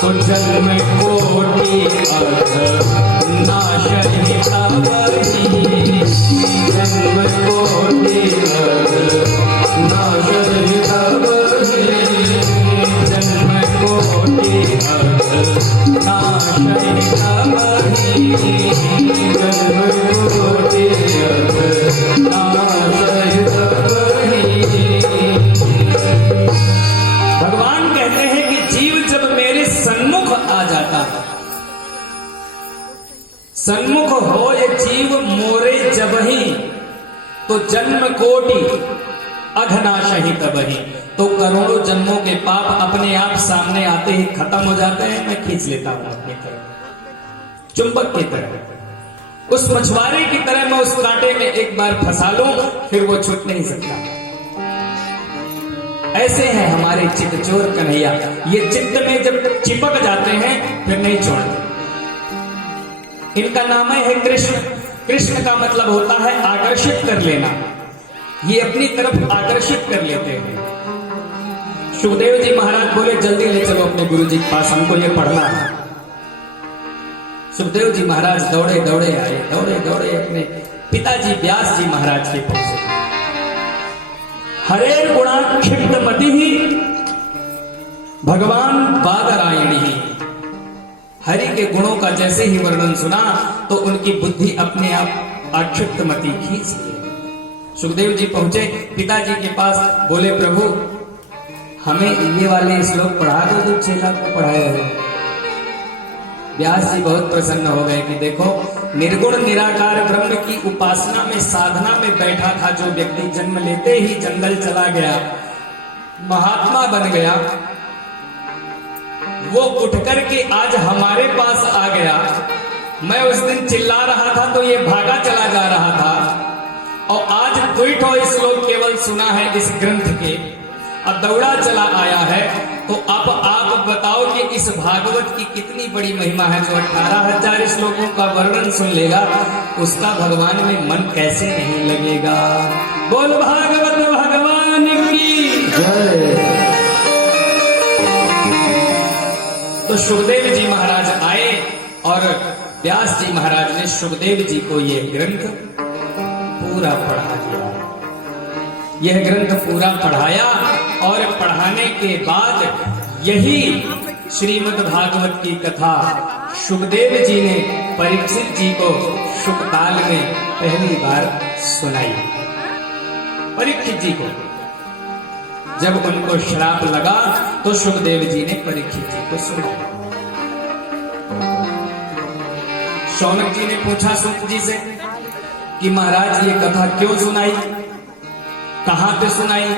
तो जन्म कोटि अध नाशहि तबहि, जन्म कोटि अध नाशहि तबहि, जन्म कोटि अध नाशहि तबहि, जन्म कोटि अध नाशहि तबहि। भगवान कहते हैं कि जीव जब मेरे सन्मुख आ जाता है, सन्मुख हो ये जीव मोरे जबहि, तो जन्म कोटि अघनाशहि तबहि, तो करोड़ों जन्मों के पाप अपने आप सामने आते ही खत्म हो जाते हैं। मैं खींच लेता हूं अपनी तरफ, चुंबक की तरह, उस मछुआरे की तरह मैं उस कांटे में एक बार फंसा लूं, फिर वो छूट नहीं सकता। ऐसे हैं हमारे चित्त चोर कन्हैया, ये चित्त में जब चिपक जाते हैं फिर नहीं छोड़ते। इनका नाम है कृष्ण। कृष्ण का मतलब होता है आकर्षित कर लेना, ये अपनी तरफ आकर्षित कर लेते हैं। सुखदेव जी महाराज बोले जल्दी ले चलो अपने गुरु जी के पास, हमको ये पढ़ना है। सुखदेव जी महाराज दौड़े दौड़े आए, दौड़े दौड़े अपने पिताजी व्यास जी महाराज के पास। हरे गुणाक्षिप्त मति ही भगवान बादरायणी ही, हरि के गुणों का जैसे ही वर्णन सुना तो उनकी बुद्धि अपने आप आक्षिप्त मति खींच ली। सुखदेव जी पहुंचे पिताजी के पास, बोले प्रभु हमें ये वाले श्लोक पढ़ा दो जो चेला को पढ़ाया है। व्यास जी बहुत प्रसन्न हो गए कि देखो निर्गुण निराकार ब्रह्म की उपासना में साधना में बैठा था जो व्यक्ति जन्म लेते ही जंगल चला गया, महात्मा बन गया, वो उठ करके आज हमारे पास आ गया। मैं उस दिन चिल्ला रहा था तो ये भागा चला जा रहा था, और आज दुईठो श्लोक केवल सुना है इस ग्रंथ के, अब दौड़ा चला आया है। तो अब आप बताओ कि इस भागवत की कितनी बड़ी महिमा है। जो 18,000 श्लोकों का वर्णन सुन लेगा उसका भगवान में मन कैसे नहीं लगेगा। बोल भागवत भगवान की जय। तो सुखदेव जी महाराज आए और व्यास जी महाराज ने सुखदेव जी को यह ग्रंथ पूरा पढ़ा दिया। यह ग्रंथ पूरा पढ़ाया और पढ़ाने के बाद यही श्रीमद् भागवत की कथा सुखदेव जी ने परीक्षित जी को शुकताल में पहली बार सुनाई। परीक्षित जी को जब उनको श्राप लगा तो सुखदेव जी ने परीक्षित जी को सुनाया। शौनक जी ने पूछा सूत जी से कि महाराज ये कथा क्यों सुनाई, कहां पे सुनाई,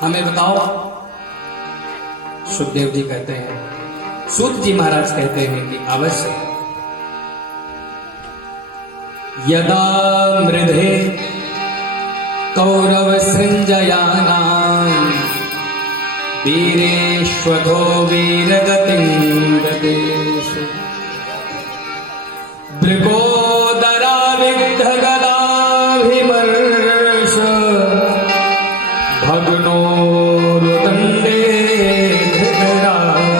हमें बताओ। सुखदेव जी कहते हैं, सूत जी महाराज कहते हैं कि अवश्य। यदा मृधे कौरव सृंजयानां वीरेश्वधो वीरगतिं गतेषु भृगोदरा विद्ध गदाभिमर्श भग्नो रुदंडे धृतराष्ट्रपुत्रः।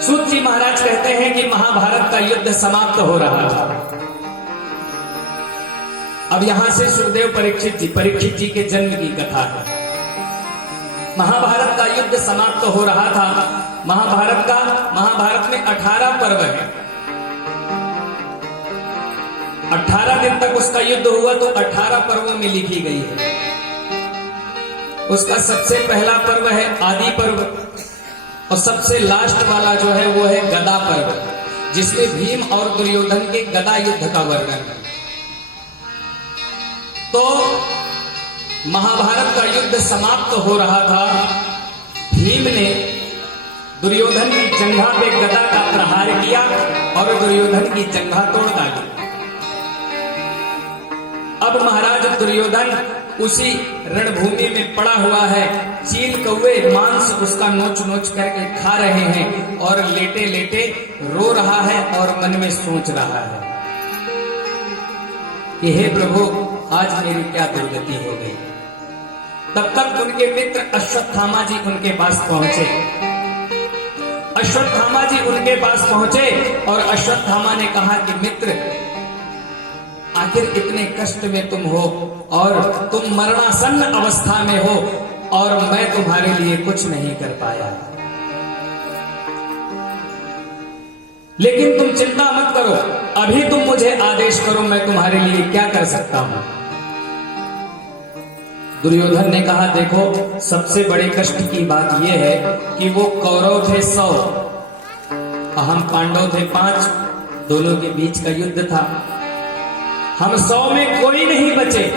सूत जी महाराज कहते हैं कि महाभारत का युद्ध समाप्त हो रहा था। अब यहां से सुखदेव परीक्षित जी के जन्म की कथा है। महाभारत का युद्ध समाप्त हो रहा था। महाभारत में 18 पर्व है। 18 दिन तक उसका युद्ध हुआ तो 18 पर्वों में लिखी गई है। उसका सबसे पहला पर्व है आदि पर्व, और सबसे लास्ट वाला जो है वो है गदा पर्व, जिसमें भीम और दुर्योधन के गदा युद्ध का वर्णन है। तो महाभारत का युद्ध समाप्त हो रहा था। भीम ने दुर्योधन की जंघा पे गदा का प्रहार किया और दुर्योधन की जंघा तोड़ डाली। अब महाराज दुर्योधन उसी रणभूमि में पड़ा हुआ है। चील कौवे मांस उसका नोच नोच करके खा रहे हैं और लेटे लेटे रो रहा है और मन में सोच रहा है कि हे प्रभु आज मेरी क्या दुर्गति हो गई। तब तक उनके मित्र अश्वत्थामा जी उनके पास पहुंचे। अश्वत्थामा जी उनके पास पहुंचे और अश्वत्थामा ने कहा कि मित्र, आखिर इतने कष्ट में तुम हो और तुम मरणासन्न अवस्था में हो और मैं तुम्हारे लिए कुछ नहीं कर पाया, लेकिन तुम चिंता मत करो, अभी तुम मुझे आदेश करो, मैं तुम्हारे लिए क्या कर सकता हूं। दुर्योधन ने कहा, देखो सबसे बड़े कष्ट की बात यह है कि वो कौरव थे 100, हम पांडव थे 5, दोनों के बीच का युद्ध था, हम 100 में कोई नहीं बचे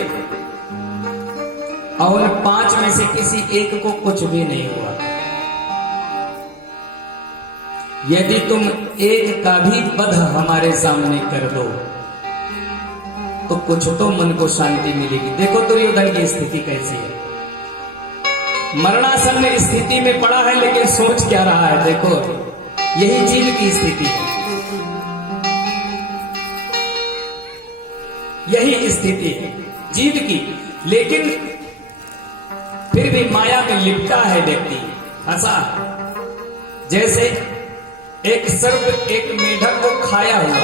और उन 5 में से किसी एक को कुछ भी नहीं हुआ। यदि तुम एक का भी वध हमारे सामने कर दो तो कुछ तो मन को शांति मिलेगी। देखो दुर्योधन की स्थिति कैसी है, मरणासन्न स्थिति में पड़ा है, लेकिन सोच क्या रहा है, देखो यही जीव की स्थिति है, यही स्थिति है जीव की, लेकिन फिर भी माया में लिपटा है व्यक्ति, फंसा। जैसे एक सर्प एक मेढक को खाया हुआ,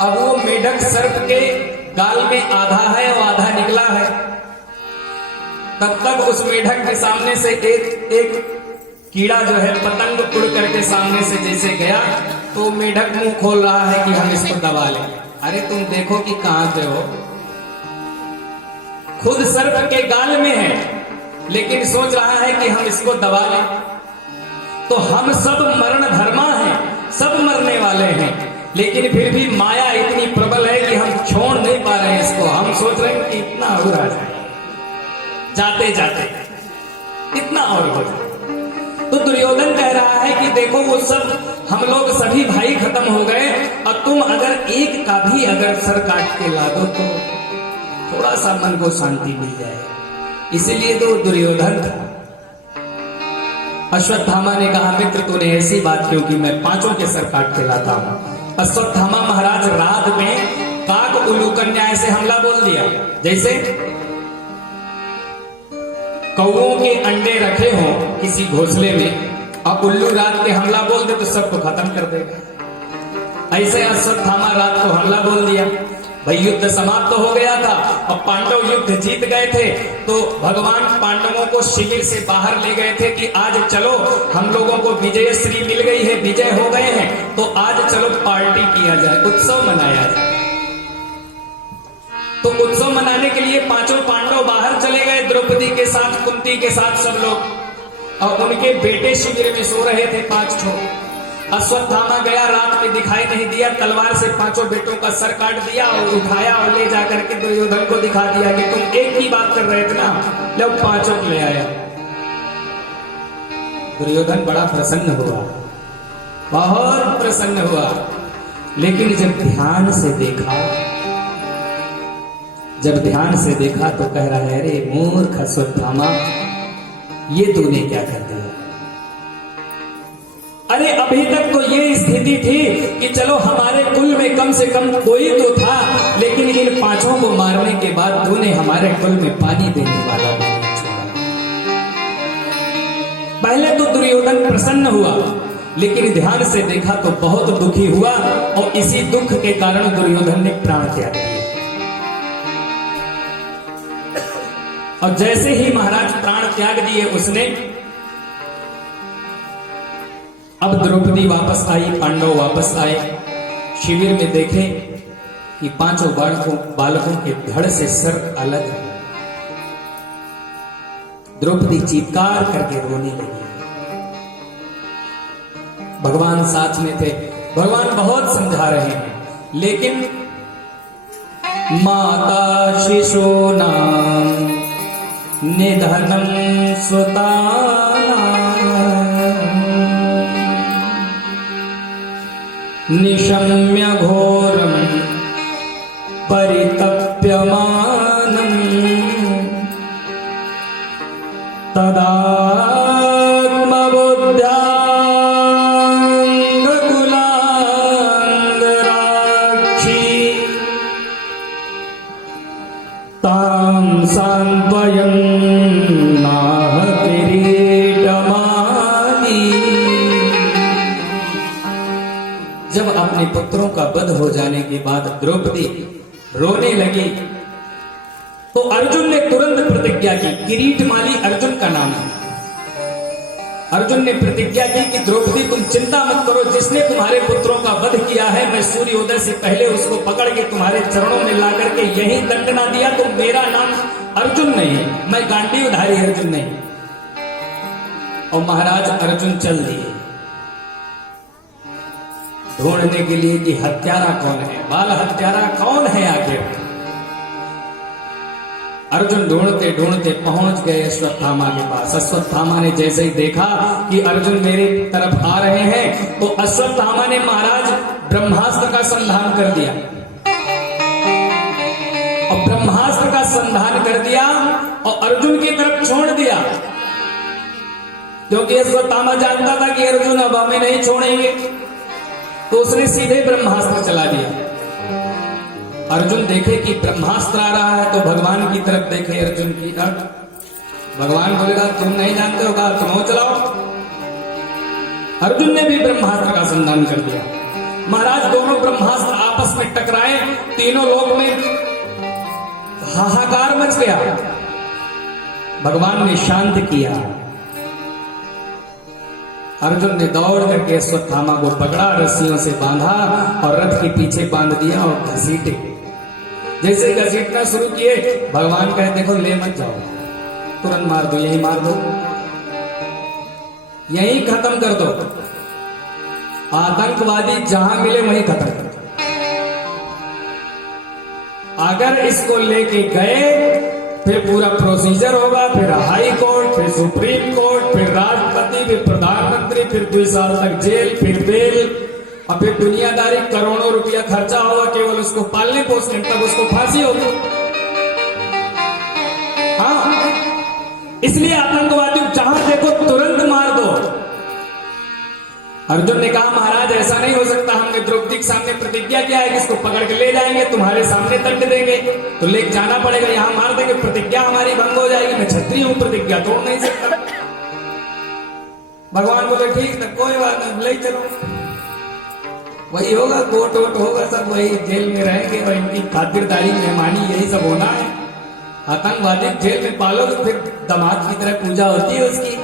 अब वो मेढक सर्प के गाल में आधा है और आधा निकला है, तब तक उस मेढक के सामने से एक कीड़ा जो है पतंग उड़ करके सामने से जैसे गया, तो मेढक मुंह खोल रहा है कि हम इसको दबा लें। अरे तुम देखो कि कहां पे हो, खुद सर्प के गाल में है, लेकिन सोच रहा है कि हम इसको दबा लें। तो हम सब मरण धर्मा हैं, सब मरने वाले हैं, लेकिन फिर भी माया इतनी प्रबल है कि हम छोड़ नहीं पा रहे हैं इसको। हम सोच रहे हैं कि इतना और आ जाए, जाते जाते इतना और हो जाए। तो दुर्योधन कह रहा है कि देखो वो सब हम लोग सभी भाई खत्म हो गए, और तुम अगर एक का भी अगर सर काट के ला दो तो थोड़ा सा मन को शांति मिल जाए। इसलिए तो दुर्योधन था। अश्वत्थामा ने कहा, मित्र तूने ऐसी बात क्यों की, मैं 5 के सर काट के लाता हूं। अश्वत्थामा महाराज रात में काक उल्लू कन्या ऐसे हमला बोल दिया, जैसे कौओं के अंडे रखे हो किसी घोंसले में, अब उल्लू रात के हमला बोल दे तो सबको खत्म कर देगा। ऐसे अश्वत्थामा रात को हमला बोल दिया। भाई युद्ध समाप्त तो हो गया था और पांडव युद्ध जीत गए थे, तो भगवान पांडवों को शिविर से बाहर ले गए थे कि आज चलो हम लोगों को विजय श्री मिल गई है, विजय हो गए हैं, तो आज चलो पार्टी किया जाए, उत्सव मनाया जाए। तो उत्सव मनाने के लिए 5 पांडव बाहर चले गए, द्रौपदी के साथ, कुंती के साथ सब लोग, और उनके बेटे शिविर में सो रहे थे 5 ठो। अश्वत्थामा गया, रात में दिखाई नहीं दिया, तलवार से 5 बेटों का सर काट दिया और उठाया और ले जाकर के दुर्योधन को दिखा दिया कि तुम एक ही बात कर रहे थे ना, लो 5 को ले आया। दुर्योधन बड़ा प्रसन्न हुआ, बहुत प्रसन्न हुआ, लेकिन जब ध्यान से देखा तो कह रहा है, अरे मूर्ख अश्वत्थामा, ये तूने क्या कर दिया। अरे अभी तक तो ये स्थिति थी कि चलो हमारे कुल में कम से कम कोई तो था, लेकिन इन 5 को मारने के बाद तूने हमारे कुल में पानी देने वाला भी नहीं छोड़ा। पहले तो दुर्योधन प्रसन्न हुआ, लेकिन ध्यान से देखा तो बहुत दुखी हुआ, और इसी दुख के कारण दुर्योधन ने प्राण त्याग दिया। और जैसे ही महाराज प्राण त्याग दिए उसने, अब द्रौपदी वापस आई, पांडव वापस आए, शिविर में देखे कि 5 बालकों के धड़ से सर अलग है। द्रौपदी चीत्कार करके रोने लगी। भगवान साथ में थे, भगवान बहुत समझा रहे हैं, लेकिन माता शिशूनां निधनं सुतानां निशम्य घोरं परितप्यमानं तदात्मबुद्ध्याङ्गकुलाङ्गराक्षी तां सांत्वयन् नाह किरीटमाली। जब अपने पुत्रों का वध हो जाने के बाद द्रौपदी रोने लगी तो अर्जुन ने तुरंत प्रतिज्ञा की। किरीटमाली अर्जुन का नाम है। अर्जुन ने प्रतिज्ञा की कि द्रौपदी तुम चिंता मत करो, जिसने तुम्हारे पुत्रों का वध किया है मैं सूर्योदय से पहले उसको पकड़ के तुम्हारे चरणों में ला करके यही दंड ना दिया तो मेरा नाम अर्जुन नहीं, मैं गांडीवधारी अर्जुन नहीं। और महाराज अर्जुन चल दिए ढूंढने के लिए कि हत्यारा कौन है, बाल हत्यारा कौन है आखिर। अर्जुन ढूंढते ढूंढते पहुंच गए अश्वत्थामा के पास। अश्वत्थामा ने जैसे ही देखा कि अर्जुन मेरे तरफ आ रहे हैं तो अश्वत्थामा ने महाराज ब्रह्मास्त्र का संधान कर दिया। और ब्रह्मास्त्र का संधान कर दिया और अर्जुन की तरफ छोड़ दिया, क्योंकि अश्वत्थामा जानता था कि अर्जुन अब हमें नहीं छोड़ेंगे, तो उसने सीधे ब्रह्मास्त्र चला दिया। अर्जुन देखे कि ब्रह्मास्त्र आ रहा है तो भगवान की तरफ देखे अर्जुन की तरफ। भगवान बोलेगा तुम नहीं जानते होगा, तुम चलाओ। अर्जुन ने भी ब्रह्मास्त्र का संधान कर दिया। महाराज दोनों ब्रह्मास्त्र आपस में टकराए, तीनों लोक में हाहाकार मच गया। भगवान ने शांत किया। अर्जुन ने दौड़ करके अश्वत्थामा को पकड़ा, रस्सियों से बांधा और रथ के पीछे बांध दिया और घसीटे। जैसे घसीटना शुरू किए भगवान कहे देखो ले मत जाओ, तुरंत मार दो, यही मार दो, यही खत्म कर दो। आतंकवादी जहां मिले वहीं खत्म कर दो। अगर इसको लेके गए फिर पूरा प्रोसीजर होगा, फिर हाई कोर्ट, फिर सुप्रीम कोर्ट, फिर राष्ट्रपति, फिर प्रधानमंत्री, फिर 2 साल तक जेल, फिर बेल और फिर दुनियादारी, करोड़ों रुपया खर्चा होगा केवल उसको पालने पोसने, तब उसको फांसी होगी। हाँ, इसलिए आतंकवादी जहां देखो तुरंत मार दो। अर्जुन ने कहा महाराज ऐसा नहीं हो सकता, हमने द्रौपदी के सामने प्रतिज्ञा किया है कि इसको पकड़ के ले जाएंगे, तुम्हारे सामने दंड देंगे, तो ले जाना पड़ेगा, यहां मार देंगे, प्रतिज्ञा हमारी भंग हो जाएगी, मैं क्षत्रिय हूं, प्रतिज्ञा तोड़ नहीं सकता। भगवान बोले ठीक है कोई बात नहीं, ले चलो, वही होगा, कोर्ट वोट होगा, सब वही जेल में रहेंगे और इनकी खातिरदारी मेहमानी यही सब होना है। आतंकवादी जेल में पालो तो फिर दामाद की तरह पूजा होती है उसकी।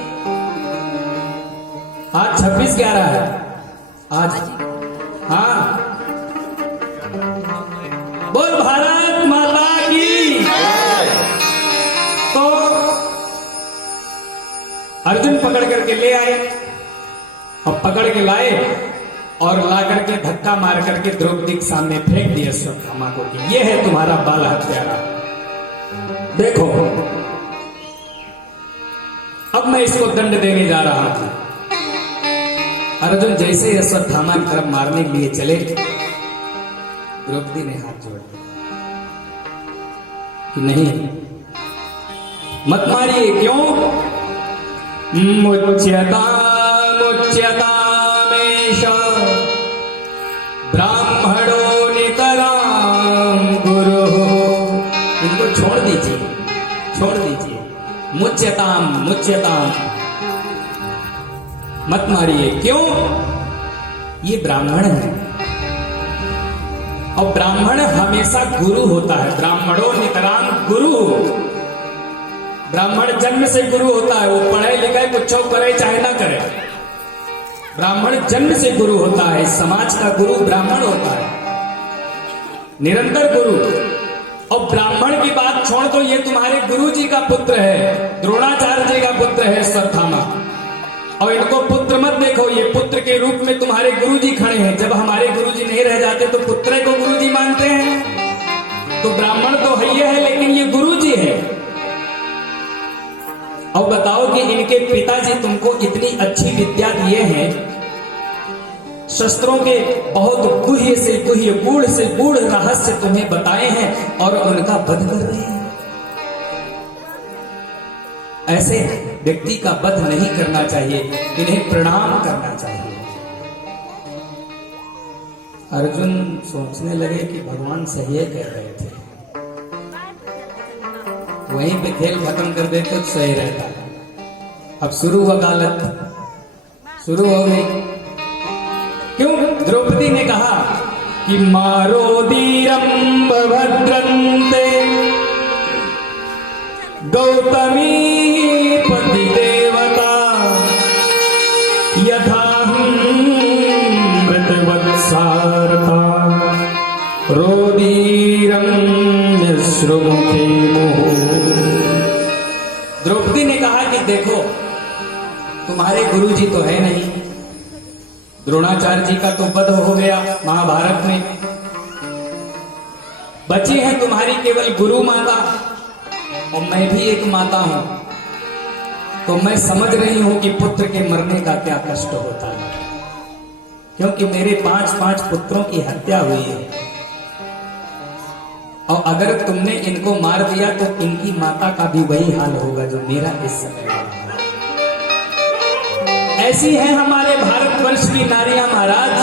आज 26/11 है आज। हाँ, बोल भारत माता की। तो अर्जुन पकड़ करके ले आए और पकड़ के लाए और ला करके धक्का मार करके द्रौपदी के सामने फेंक दिया अश्वत्थामा को कि ये है तुम्हारा बाल हत्यारा, देखो अब मैं इसको दंड देने जा रहा था। अर्जुन जैसे ही अश्वत्थामा की तरफ मारने के लिए चले, द्रौपदी ने हाथ जोड़ दिया कि नहीं मत मारिए। क्यों? मुच्यता मुच्यतामेष ब्राह्मणो नितरां गुरु। इनको छोड़ दीजिए, छोड़ दीजिए। मुच्यताम मुच्यताम, मत मारिए। क्यों? ये ब्राह्मण है और ब्राह्मण हमेशा गुरु होता है। ब्राह्मणों नितरां गुरु, ब्राह्मण जन्म से गुरु होता है। वो पढ़े लिखे कुछ करे चाहे ना करे, ब्राह्मण जन्म से गुरु होता है। समाज का गुरु ब्राह्मण होता है, निरंतर गुरु। और ब्राह्मण की बात छोड़ दो, ये तुम्हारे गुरु जी का पुत्र है, द्रोणाचार्य जी का पुत्र है अश्वत्थामा। और इनको पुत्र मत देखो, ये पुत्र के रूप में तुम्हारे गुरुजी खड़े हैं। जब हमारे गुरुजी नहीं रह जाते तो पुत्र को गुरुजी मानते हैं। तो ब्राह्मण तो है लेकिन ये गुरुजी है। और बताओ कि इनके पिताजी तुमको इतनी अच्छी विद्या दिए हैं, शस्त्रों के बहुत गुह्य से गुह्य, गूढ़ से गूढ़ रहस्य तुम्हें बताए हैं और उनका वध कर रहे हैं। ऐसे व्यक्ति का वध नहीं करना चाहिए, इन्हें प्रणाम करना चाहिए। अर्जुन सोचने लगे कि भगवान सही कह रहे थे। वहीं पे खेल खत्म कर देते तो सही रहता। अब शुरू वकालत शुरू हो गई। क्यों? द्रौपदी ने कहा कि मारो धीरम भद्रंते गौतमी पति देवता यथा मृतवत्सारता रोदीरम श्रुमुखे मोह। द्रौपदी ने कहा कि देखो तुम्हारे गुरुजी तो है नहीं, द्रोणाचार्य जी का तो वध हो गया महाभारत में, बची है तुम्हारी केवल गुरु माता और मैं भी एक माता हूं। तो मैं समझ रही हूं कि पुत्र के मरने का क्या कष्ट होता है, क्योंकि मेरे 5 पुत्रों की हत्या हुई है और अगर तुमने इनको मार दिया तो इनकी माता का भी वही हाल होगा जो मेरा इस समय हुआ। ऐसी है हमारे भारतवर्ष की नारियां महाराज।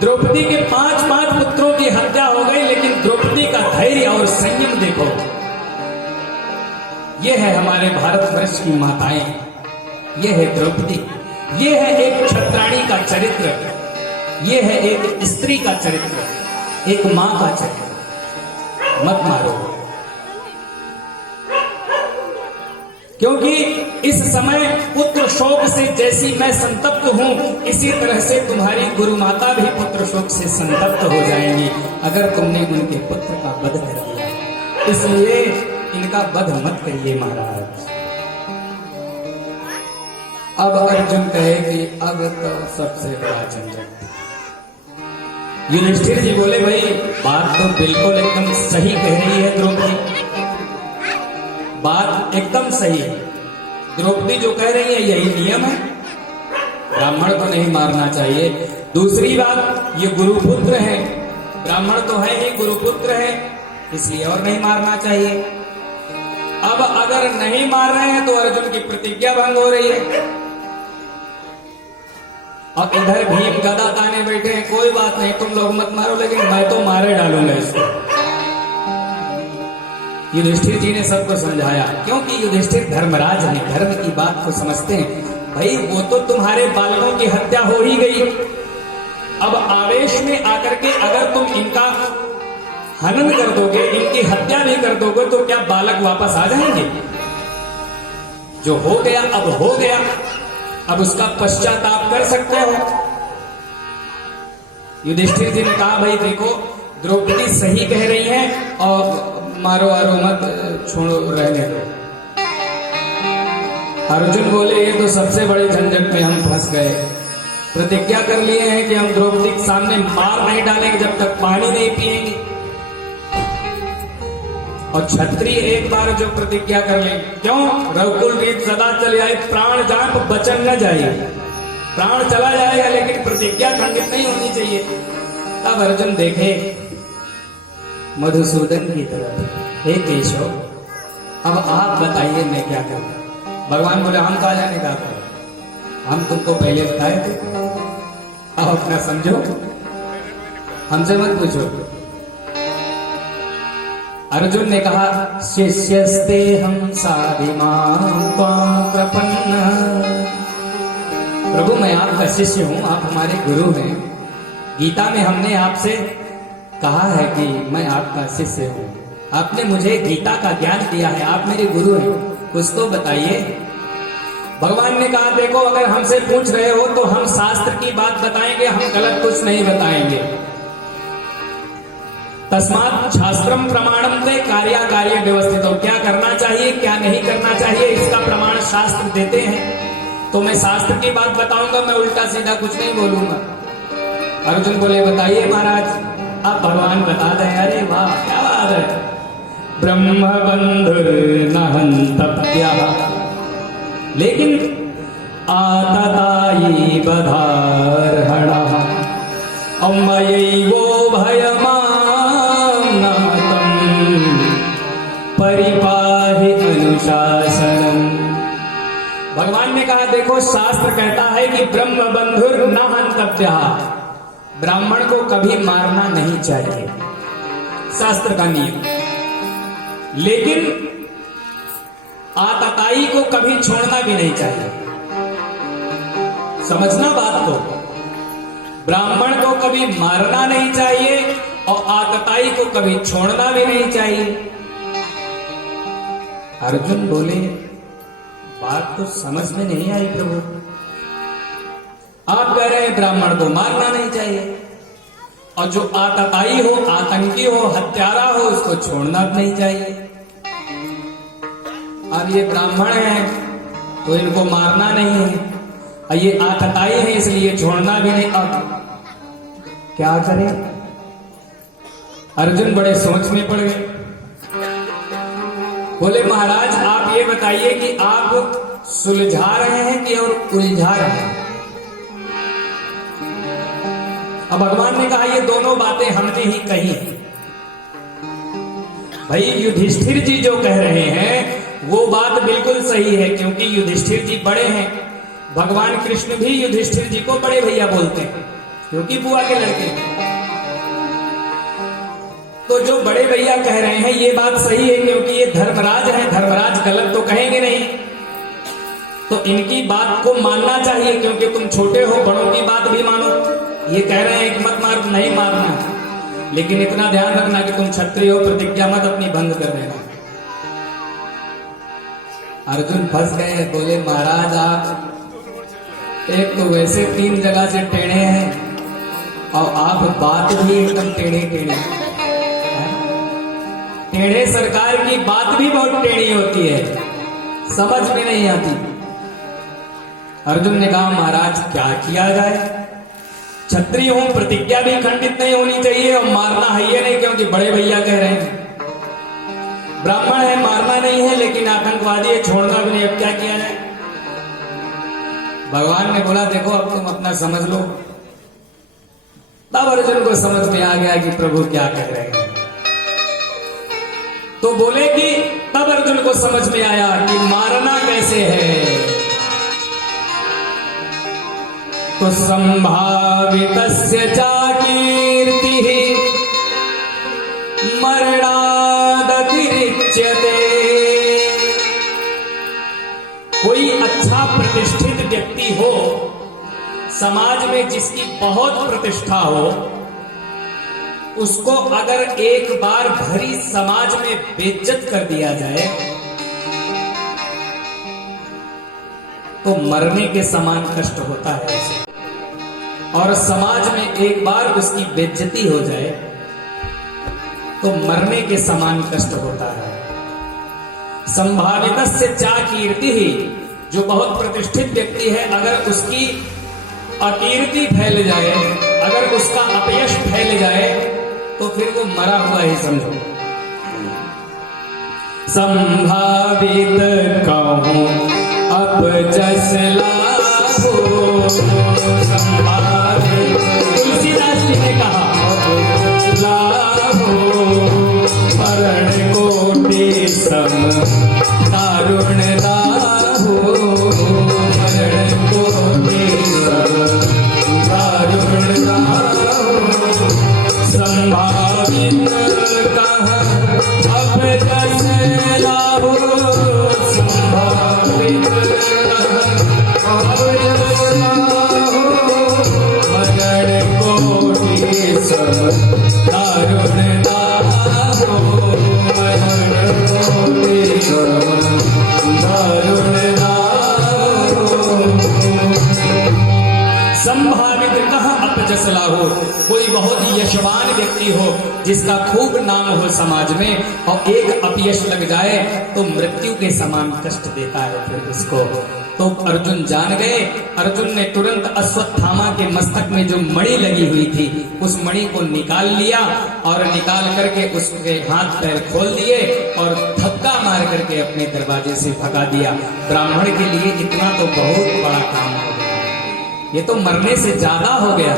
द्रौपदी के 5 पुत्रों की हत्या हो गई, लेकिन द्रौपदी का धैर्य और संयम देखो। ये है हमारे भारतवर्ष की माताएं, ये है द्रौपदी, ये है एक क्षत्राणी का चरित्र, ये है एक स्त्री का चरित्र, एक मां का चरित्र। मत मारो, क्योंकि इस समय पुत्र शोक से जैसी मैं संतप्त हूं, इसी तरह से तुम्हारी गुरु माता भी पुत्र शोक से संतप्त हो जाएंगी अगर तुमने उनके पुत्र का वध कर दिया। इसलिए इनका वध मत करिए महाराज। अब अर्जुन कहे कि अब तो सबसे बड़ा झंझट। युधिष्ठिर जी बोले भाई बात तो बिल्कुल एकदम सही कह रही है द्रौपदी, बात एकदम सही है। द्रौपदी जो कह रही है यही नियम है, ब्राह्मण को नहीं मारना चाहिए। दूसरी बात, ये गुरुपुत्र है, ब्राह्मण तो है ही, गुरुपुत्र है, इसलिए और नहीं मारना चाहिए। अब अगर नहीं मार रहे हैं तो अर्जुन की प्रतिज्ञा भंग हो रही है। और इधर भीम गदा ताने बैठे हैं, कोई बात नहीं तुम लोग मत मारो, लेकिन मैं तो मारे डालूंगा इसको। युधिष्ठिर जी ने सबको समझाया, क्योंकि युधिष्ठिर धर्मराज हैं, धर्म की बात को समझते हैं। भाई वो तो तुम्हारे बालकों की हत्या हो ही गई, अब आवेश में आकर के अगर तुम इनका हनन कर दोगे, इनकी हत्या नहीं कर दोगे, तो क्या बालक वापस आ जाएंगे? जो हो गया अब हो गया, अब उसका पश्चाताप कर सकते हो। युधिष्ठिर जी ने कहा भाई देखो द्रौपदी सही कह रही है और मारो आरो मत, छोड़ो रहने दो। अर्जुन बोले ये तो सबसे बड़े झंझट में हम फंस गए। प्रतिज्ञा कर लिए हैं कि हम द्रौपदी के सामने मार नहीं डालेंगे जब तक पानी नहीं पिएंगे। और क्षत्रिय एक बार जो प्रतिज्ञा कर ले, क्यों? रघुकुल रीत सदा चले आए, प्राण जाप बचन न जाए। प्राण चला जाएगा लेकिन प्रतिज्ञा खंडित नहीं होनी चाहिए। तब अर्जुन देखे मधुसूदन की तरफ, हे केशव अब आप बताइए मैं क्या करूं? भगवान बोले हम कहा जाने का था, हम तुमको पहले बताए थे, अब अपना समझो, हमसे मत पूछो। अर्जुन ने कहा शिष्यस्ते हम प्रपन्न। प्रभु मैं आपका शिष्य हूं, आप हमारे गुरु हैं। गीता में हमने आपसे कहा है कि मैं आपका शिष्य हूं, आपने मुझे गीता का ज्ञान दिया है, आप मेरे गुरु हैं, कुछ तो बताइए। भगवान ने कहा देखो अगर हमसे पूछ रहे हो तो हम शास्त्र की बात बताएंगे, हम गलत कुछ नहीं बताएंगे। तस्मात् शास्त्रम प्रमाणम ते कार्याकार्य व्यवस्थित। क्या करना चाहिए क्या नहीं करना चाहिए इसका प्रमाण शास्त्र देते हैं। तो मैं शास्त्र की बात बताऊंगा, मैं उल्टा सीधा कुछ नहीं बोलूंगा। अर्जुन बोले बताइए महाराज। अब भगवान बता दें, अरे वाह क्या बात है। ब्रह्म बंधुर न हन्तव्यः लेकिन आततायी बधार्हणः अमयैवो भयमानातं परिपाहि अनुशासनम्। भगवान ने कहा देखो शास्त्र कहता है कि ब्रह्म बंधुर न हन्तव्यः, ब्राह्मण को कभी मारना नहीं चाहिए, शास्त्र का नियम। लेकिन आतताई को कभी छोड़ना भी नहीं चाहिए। समझना बात को, ब्राह्मण को कभी मारना नहीं चाहिए और आतताई को कभी छोड़ना भी नहीं चाहिए। अर्जुन बोले, बात तो समझ में नहीं आई प्रभु। आप कह रहे हैं ब्राह्मण को मारना नहीं चाहिए और जो आतताई हो, आतंकी हो, हत्यारा हो, उसको छोड़ना नहीं चाहिए। अब ये ब्राह्मण है तो इनको मारना नहीं है, और ये आतताई है इसलिए छोड़ना भी नहीं। अब क्या करें? अर्जुन बड़े सोच में पड़ गए। बोले महाराज आप ये बताइए कि आप सुलझा रहे हैं कि और उलझा रहे हैं? अब भगवान ने कहा ये दोनों बातें हमने ही कही हैं। भाई युधिष्ठिर जी जो कह रहे हैं वो बात बिल्कुल सही है, क्योंकि युधिष्ठिर जी बड़े हैं। भगवान कृष्ण भी युधिष्ठिर जी को बड़े भैया बोलते हैं, क्योंकि बुआ के लड़के। तो जो बड़े भैया कह रहे हैं ये बात सही है, क्योंकि ये धर्मराज हैं, धर्मराज गलत तो कहेंगे नहीं। तो इनकी बात को मानना चाहिए, क्योंकि तुम छोटे हो, बड़ों की बात भी मानो। ये कह रहे हैं कि मत मार, नहीं मारना, लेकिन इतना ध्यान रखना कि तुम क्षत्रिय हो, प्रतिज्ञा मत अपनी भंग कर देना। अर्जुन फंस गए। बोले महाराज आप एक तो वैसे 3 जगह से टेढ़े हैं और आप बात भी एकदम टेढ़े टेढ़े। टेढ़े सरकार की बात भी बहुत टेढ़ी होती है, समझ में नहीं आती। अर्जुन ने कहा महाराज क्या किया जाए? क्षत्रिय हूं, प्रतिज्ञा भी खंडित नहीं होनी चाहिए और मारना है ये नहीं, क्योंकि बड़े भैया कह रहे हैं। ब्राह्मण है, मारना नहीं है, लेकिन आतंकवादी है, छोड़ना भी नहीं। अब क्या किया जाए? भगवान ने बोला देखो अब तुम अपना समझ लो। तब अर्जुन को समझ में आ गया कि प्रभु क्या कह रहे हैं। तो बोले कि तब अर्जुन को समझ में आया कि मारना कैसे है। तो संभावितस्य च कीर्तिः मरणादतिरिच्यते। कोई अच्छा प्रतिष्ठित व्यक्ति हो समाज में, जिसकी बहुत प्रतिष्ठा हो, उसको अगर एक बार भरी समाज में बेइज्जत कर दिया जाए तो मरने के समान कष्ट होता है उसे। और समाज में एक बार उसकी बेइज्जती हो जाए तो मरने के समान कष्ट होता है। संभावितस्य च कीर्तिः, जो बहुत प्रतिष्ठित व्यक्ति है, अगर उसकी अकीर्ति फैल जाए, अगर उसका अपयश फैल जाए, तो फिर वो मरा हुआ ही समझो। संभावित कहूं अपजस लाभो, संभावित तुलसीदास जी ने कहा लाभो मरण कोटि सम दारुण लाभो, मरण कोटि सम दारुण लाभो। संभावित कहा अपजस लाभो, संभावित कहा अपजस लाभो, मरण कोटि सम दारुण लाभो, मरण कोटि सम दारुण लाभो। संभावित कहा अपजस लाभो, कोई बहुत ही यशवान व्यक्ति हो, जिसका खूब नाम हो समाज में, और एक अपयश लग जाए तो मृत्यु के समान कष्ट देता है फिर उसको। तो अर्जुन जान गए। अर्जुन ने तुरंत अश्वत्थामा के मस्तक में जो मणि लगी हुई थी उस मणि को निकाल लिया, और निकाल करके उसके हाथ पैर खोल दिए और धक्का मार करके अपने दरवाजे से भगा दिया। ब्राह्मण के लिए इतना तो बहुत बड़ा काम हो गया, ये तो मरने से ज्यादा हो गया।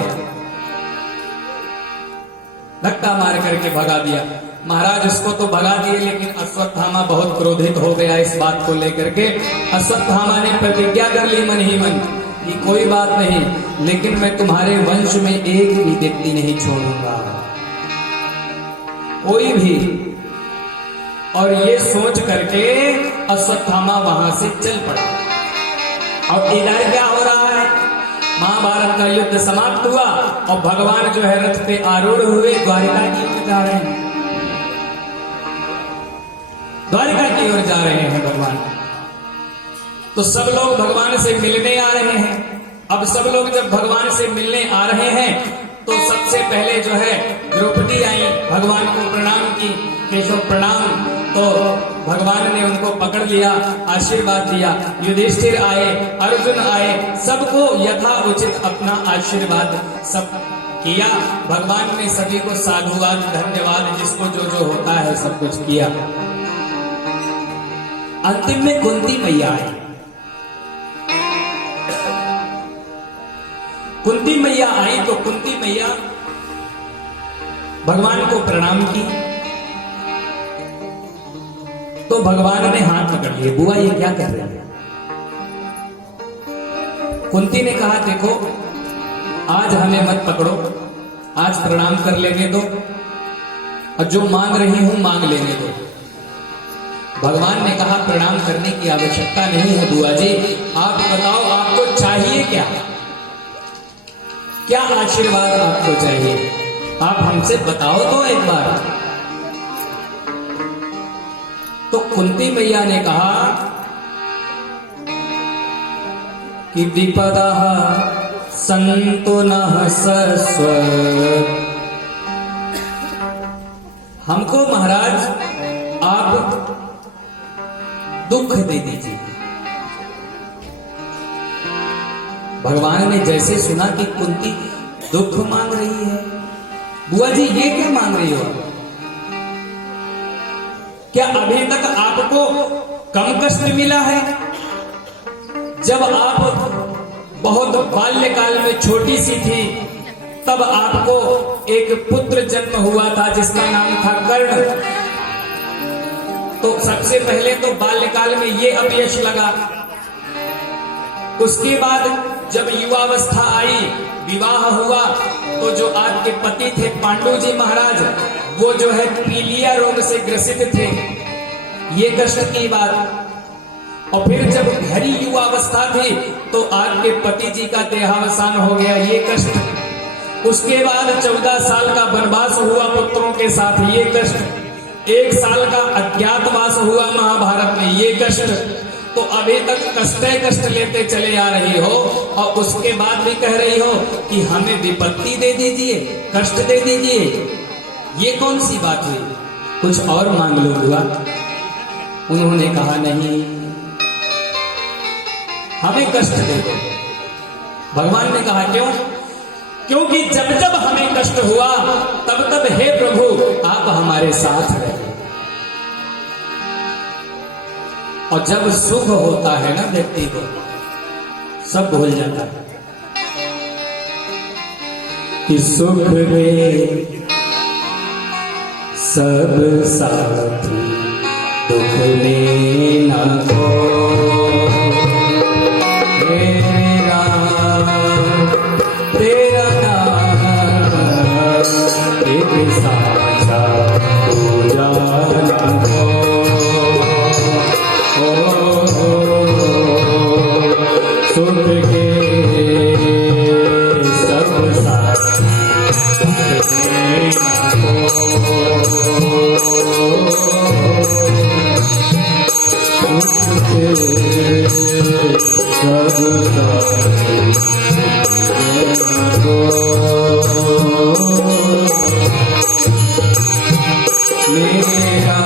धक्का मार करके भगा दिया। महाराज उसको तो भगा दिए, लेकिन अश्वत्थामा बहुत क्रोधित हो गया इस बात को लेकर के। अश्वत्थामा ने प्रतिज्ञा कर ली मन ही मन कि कोई बात नहीं, लेकिन मैं तुम्हारे वंश में एक भी व्यक्ति नहीं छोड़ूंगा, कोई भी। और ये सोच करके अश्वत्थामा वहां से चल पड़ा। और इधर क्या हो रहा है, महाभारत का युद्ध समाप्त हुआ और भगवान जो है रथ पे आरूढ़ हुए द्वारिका की ओर जा रहे हैं, द्वारिका की ओर जा रहे हैं भगवान। तो सब लोग भगवान से मिलने आ रहे हैं। अब सब लोग जब भगवान से मिलने आ रहे हैं तो सबसे पहले जो है द्रौपदी आई, भगवान को प्रणाम की, केशव प्रणाम। तो भगवान ने उनको पकड़ लिया, आशीर्वाद दिया। युधिष्ठिर आए, अर्जुन आए, सबको यथा उचित अपना आशीर्वाद सब किया। भगवान ने सभी को साधुवाद, धन्यवाद, जिसको जो जो होता है सब कुछ किया। अंतिम में कुंती मैया आई। कुंती मैया आई तो कुंती मैया भगवान को प्रणाम की। तो भगवान ने हाथ पकड़ लिए, बुआ ये क्या कर रहे हैं? कुंती ने कहा देखो आज हमें मत पकड़ो, आज प्रणाम कर लेने दो और जो मांग रही हूं मांग लेने दो। भगवान ने कहा प्रणाम करने की आवश्यकता नहीं है बुआ जी, आप बताओ आपको चाहिए क्या, क्या आशीर्वाद आपको चाहिए, आप हमसे बताओ तो एक बार। तो कुंती मैया ने कहा कि विपदः सन्तु नः सस्वत्, हमको महाराज आप दुख दे दीजिए। भगवान ने जैसे सुना कि कुंती दुख मांग रही है, बुआ जी ये क्या मांग रही हो? क्या अभी तक आपको कम कष्ट मिला है? जब आप बहुत बाल्यकाल में छोटी सी थी तब आपको एक पुत्र जन्म हुआ था जिसका नाम था कर्ण। तो सबसे पहले तो बाल्यकाल में ये अपयश लगा। उसके बाद जब युवावस्था आई, विवाह हुआ, तो जो आपके पति थे पांडु जी महाराज, वो जो है पीलिया रोग से ग्रसित थे, ये कष्ट की बात। और फिर जब घरी युवावस्था थी तो आपके पति जी का देहावसान हो गया, ये कष्ट। उसके बाद 14 साल का वनवास हुआ पुत्रों के साथ, ये कष्ट। 1 साल का अज्ञातवास हुआ महाभारत में, ये कष्ट। तो अभी तक कष्ट लेते चले आ रही हो और उसके बाद भी कह रही हो कि हमें विपत्ति दे दीजिए, कष्ट दे दीजिए, ये कौन सी बात हुई? कुछ और मांग लो बुआ। उन्होंने कहा नहीं, हमें कष्ट दे दो। भगवान ने कहा क्यों? क्योंकि जब जब हमें कष्ट हुआ तब तब हे प्रभु आप हमारे साथ रहे, और जब सुख होता है ना व्यक्ति को, सब भूल जाता है कि सुख में सब साथी, दुख में ना को तेरा तेरा नाम एक साझा पूजा ना हो। सुख के सब साथी सुख के सब साथी मेरा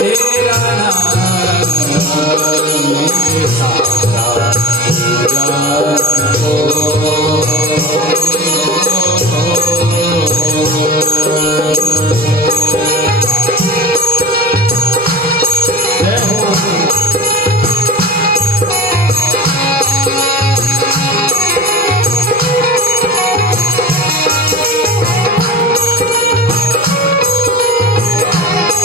तेरा नाम मेरे साथ